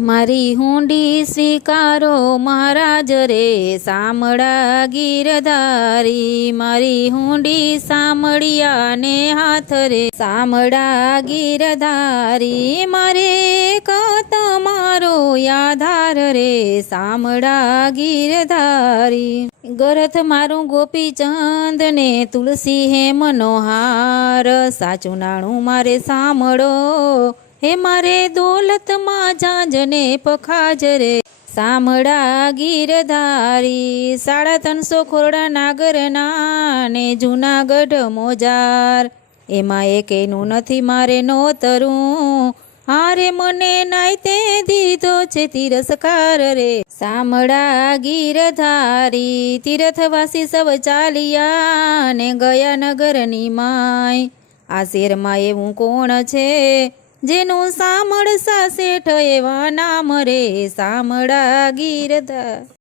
મારી હુંડી સ્વીકારો મહારાજ રે સામળા ગીરધારી, મારી હુંડી સામળિયાને હાથ રે સામળા ગીરધારી, મારે તમારો યાધાર રે સામળા ગીરધારી. ગરથ મારું ગોપીચંદ ને તુલસી હે મનોહાર, સાચું નાણું મારે સાંભળો હે મારે દોલતમાં ઝાંઝને પખાજ રે સામળા ગીરધારી. 350 ખોરડા નાગરના ને જૂનાગઢ મોજાર, એમાં એકેયનું નથી મારે નોતરું, હારે મને નાયતે દીધો છે તિરસ્કાર રે સામળા ગીરધારી. તીર્થવાસી સૌ ચાલ્યા ને ગયા નગરની માય, આ શેરમાં એવું કોણ છે જેનું સામળ સાસેઠ એવા નામ રે સામળા ગીરધાર.